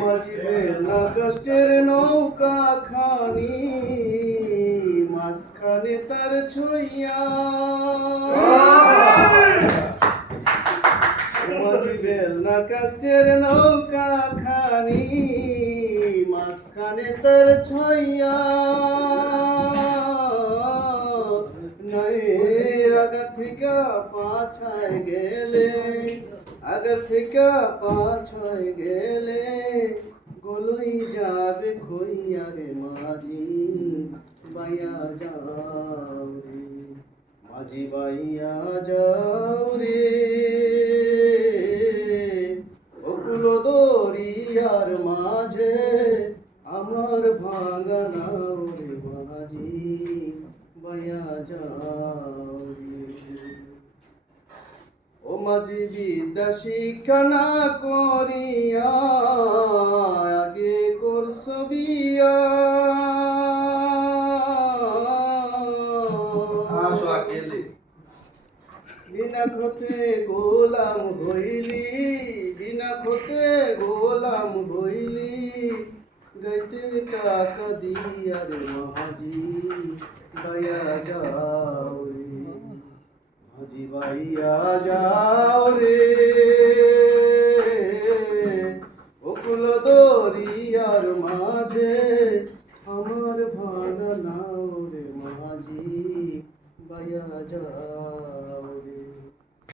মাঝি বেলা কষ্টের নৌকা খানি মাঝখানে তার ছইয়া মাঝি বেলা কষ্টের নৌকা খানি মাঝখানে তার ছইয়া নয়ের আগা থেকে পাছায় গেলে আগা থেকে পাছায় গেলে গলই যাবে খইয়া রে মাঝি বাইয়া যাও রে মাঝি বাইয়া যাও রে অকুল দরিয়ার মাঝে আমার ভাঙা নাও রে মাঝি বাইয়া যাও রে ও মাঝি বিদ্যা শিক্ষা না করিয়া আগে করছ বিয়া বিনা খতে গোলাম হইলি বিনা খতে গোলাম হইলি গাইতে টাকা দিয়া রে মাঝি বাইয়া যাও রে মাঝি বাইয়া যাও রে অকুল দরিয়ার মাঝে